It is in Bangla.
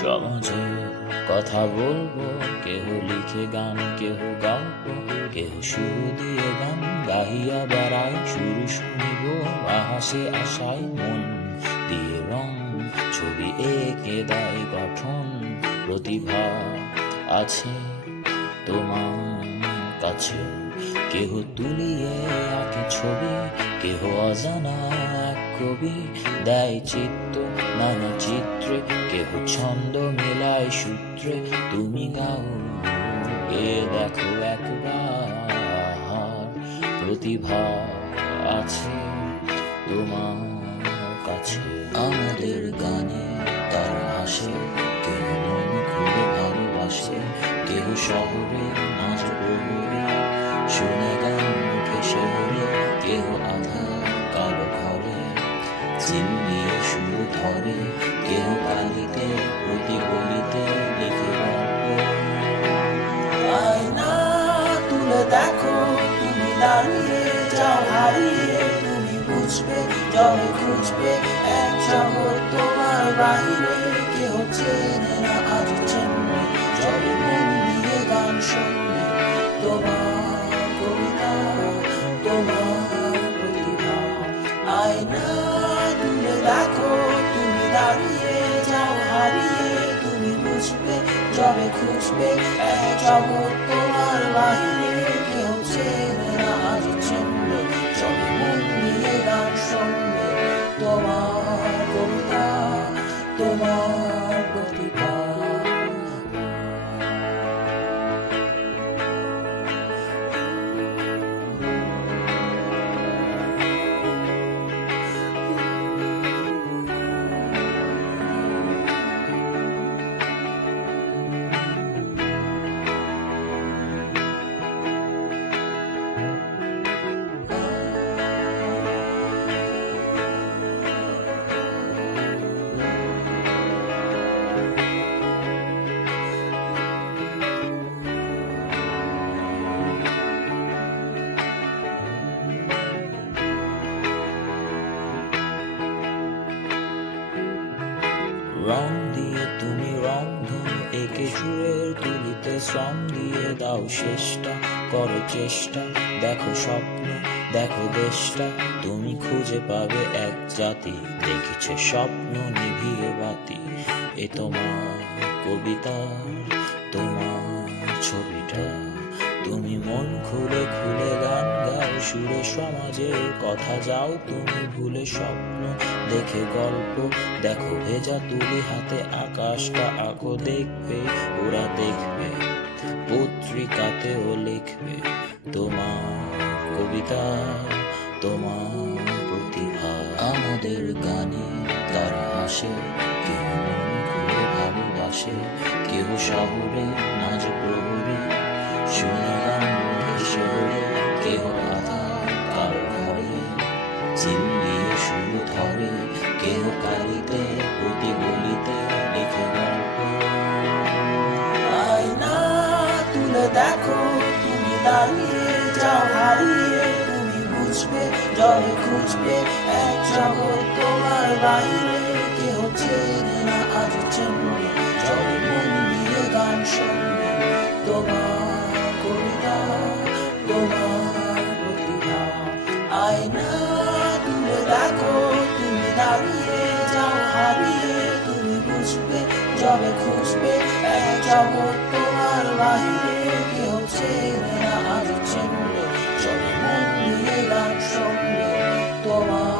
সমাজে কথা বলব, কেহ লিখে গান, কেহ গল্প কেহ শুরু দিয়ে গান গাহিয়া বেড়াই সুর শুনিব আহাসে আশাই মন দিয়ে রং, ছবি একে দেয় গঠন, প্রতিভা আছে তোমার কাছে, কেহ তুলিয়ে আঁকে ছবি কেহ অজানা কবি, দেয় চিত্ত, নানা চিত্রে কেহ ছন্দ মেলায় সূত্রে, তুমি গাও এ দেখো একবার প্রতিভা আছে তোমার কাছে। আমাদের গানে তার হাসে কেউ মন খুলে ভালোবাসে কেউ শহরে চিনিয়ে শুরু ধরে কেউ কালিতে প্রতি গলিতে লিখে আয়না তুলে দেখো, তুমি দাঁড়িয়ে, যাও হারিয়ে, তুমি বুঝবে, যবে খুঁজবে, এক জগৎ তোমার বাহিরে কেউ চেনে বুঝবে যবে খুঁজবে জগৎ তোমার বাহিরে কেউ চেনে না। রং দিয়ে তুমি রং ধনু একে সুরের তুলিতে শ্রম দিয়ে দাও শেষটা, করো চেষ্টা, দেখো স্বপ্ন, দেখো দেশটা, তুমি খুঁজে পাবে এক জাতি, দেখেছে স্বপ্ন নিভিয়ে বাতি, এ তোমার কবিতা তোমার ছবিটা। তুমি মন খুলে খুলে গান গাও, সুরে সমাজের কথা যাও, তুমি ভুলে স্বপ্ন দেখে গল্প দেখো, ভেজা তুলি হাতে আকাশটা আঁকো, দেখবে, ওরা দেখবে, পত্রিকাতেও লিখবে তোমার কবিতা, তোমার প্রতিভা। আমাদের গানে তারা হাসে কেউ মন ভালোবাসে, কেউ শহরে নাচ প্রহরে চিল্লিয়ে শুরু আয়না তুলে দেখো তুমি দাঁড়িয়ে তুমি খুঁজবে তোমার বাইরে কেউ চেনে না আজ চেনবে যবে মন দিয়ে গান শুনবে তোমার দেখো তুমি দাঁড়িয়ে যাও হারিয়ে তুমি বুঝবে খুঁজবে জগৎ তোমার বাহিরে, কেউ চেনে না আজ চেনবে, চলে মন গান সঙ্গে। তোমার